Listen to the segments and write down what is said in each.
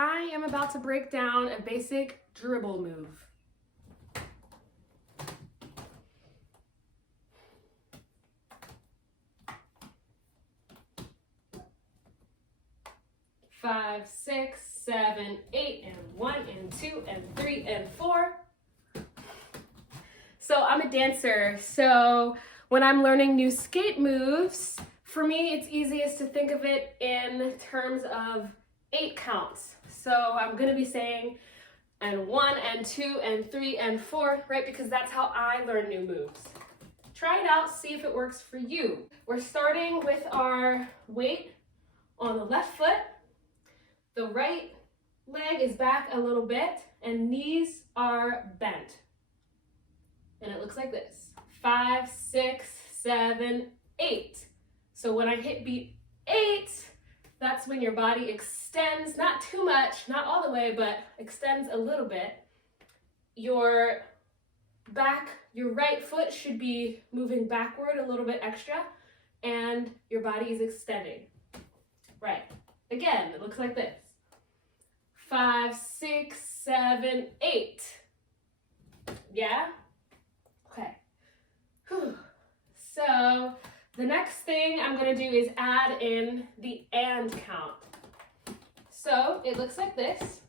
I am about to break down a basic dribble move. Five, six, seven, 8, and 1, and 2, and 3, and 4. So I'm a dancer, so when I'm learning new skate moves, for me it's easiest to think of it in terms of 8 counts. So I'm gonna be saying and 1, and 2, and 3, and 4, right? Because that's how I learn new moves. Try it out, see if it works for you. We're starting with our weight on the left foot. The right leg is back a little bit and knees are bent. And it looks like this. 5, 6, 7, 8. So when I hit beat 8, that's when your body extends, not too much, not all the way, but extends a little bit. Your right foot should be moving backward a little bit extra, and your body is extending. Right. Again, it looks like this. 5, 6, 7, 8. Yeah? Okay. Whew. So the next thing I'm going to do is add in the and count. So it looks like this.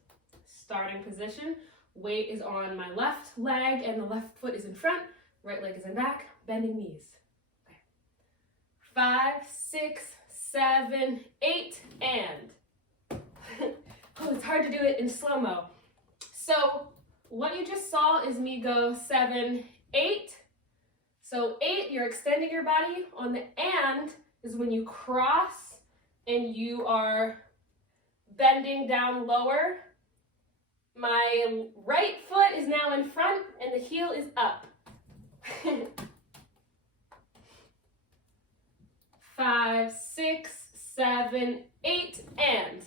Starting position. Weight is on my left leg and the left foot is in front. Right leg is in back. Bending knees. Okay. 5, 6, 7, 8, and. Oh, it's hard to do it in slow-mo. So what you just saw is me go 7, 8. So 8, you're extending your body. On the and is when you cross and you are bending down lower. My right foot is now in front and the heel is up. 5, 6, 7, 8, and.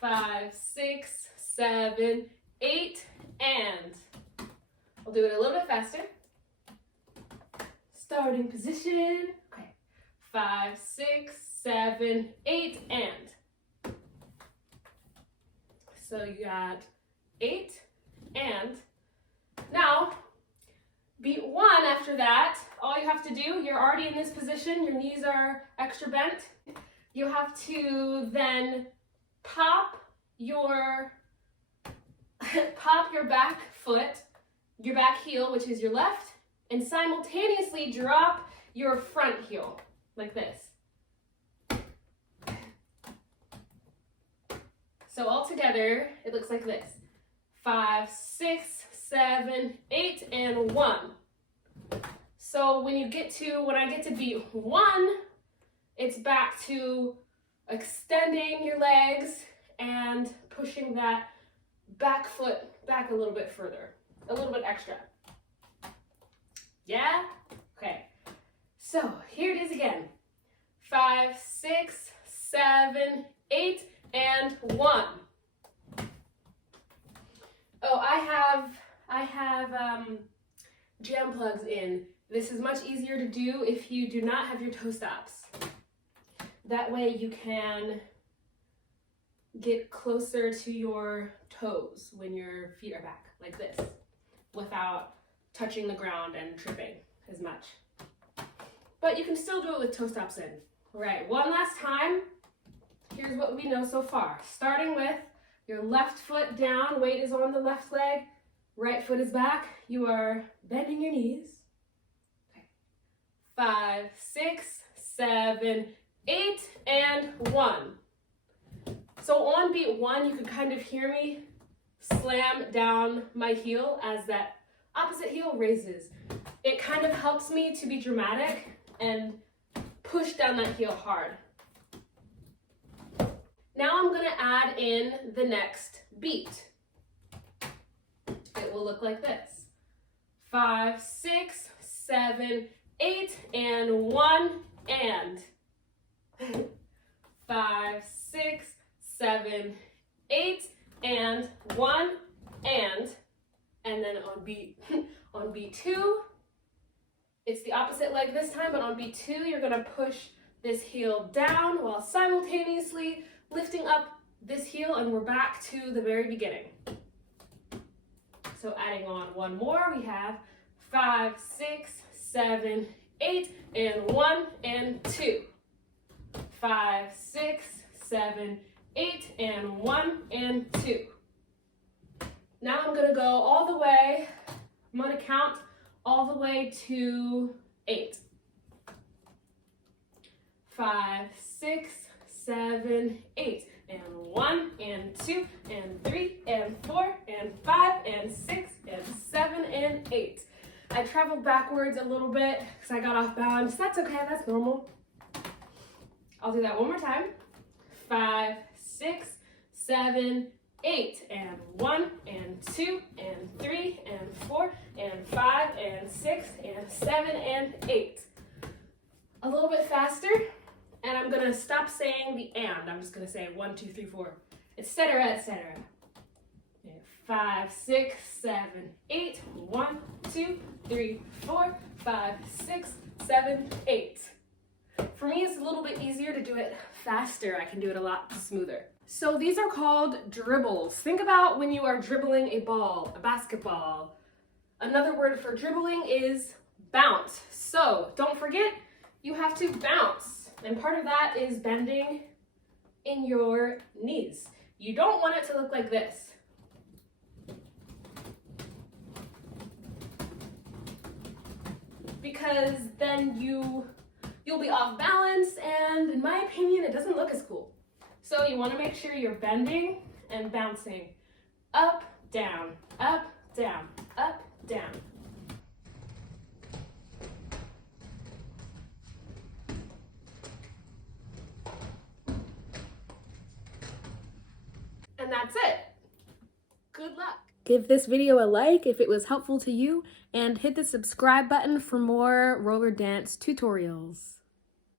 5, 6, 7, 8, and. I'll do it a little bit faster. Starting position. Okay. 5, 6, 7, 8, and. So you got 8, and. Now, beat 1 after that. All you have to do, you're already in this position, your knees are extra bent. You have to then pop your back foot, your back heel, which is your left, and simultaneously drop your front heel, like this. So all together, it looks like this. 5, 6, 7, 8, and 1. So when I get to beat 1, it's back to extending your legs and pushing that back foot back a little bit further, a little bit extra. Yeah? Okay. So here it is again. 5, 6, 7, 8, and 1. Oh, I have jam plugs in. This is much easier to do if you do not have your toe stops. That way you can get closer to your toes when your feet are back, like this, without touching the ground and tripping as much. But you can still do it with toe stops in. All right, one last time. Here's what we know so far. Starting with your left foot down, weight is on the left leg, right foot is back. You are bending your knees. Okay. 5, 6, 7, 8, and 1. So on beat 1, you could kind of hear me slam down my heel as that opposite heel raises. It kind of helps me to be dramatic and push down that heel hard. Now I'm going to add in the next beat. It will look like this. 5, 6, 7, 8, and 1, and. 5, 6, 7, 8, and 1, and then on beat 2, it's the opposite leg this time, but on beat 2, you're gonna push this heel down while simultaneously lifting up this heel and we're back to the very beginning. So adding on one more, we have 5, 6, 7, 8, and 1 and 2. 5, 6, 7, 8, and 1 and 2. Now I'm gonna go all the way, I'm gonna count all the way to 8. 5, 6, 7, 8, and 1 and 2 and 3 and 4 and 5 and 6 and 7 and 8. I traveled backwards a little bit because I got off balance. That's okay, that's normal. I'll do that one more time. 5, 6, 7, 8, and 1 and 2 and 3 and 4 and 5 and 6 and 7 and 8. A little bit faster, and I'm gonna stop saying the and. I'm just gonna say 1, 2, 3, 4, etc., etc. 5, 6, 7, 8, 1, 2, 3, 4, 5, 6, 7, 8. For me, it's a little bit easier to do it faster. I can do it a lot smoother. So these are called dribbles. Think about when you are dribbling a ball, a basketball. Another word for dribbling is bounce. So don't forget, you have to bounce. And part of that is bending in your knees. You don't want it to look like this. Because then you'll be off balance, and in my opinion, it doesn't look as cool. So you want to make sure you're bending and bouncing up, down, up, down, up, down. And that's it. Good luck. Give this video a like if it was helpful to you, and hit the subscribe button for more roller dance tutorials.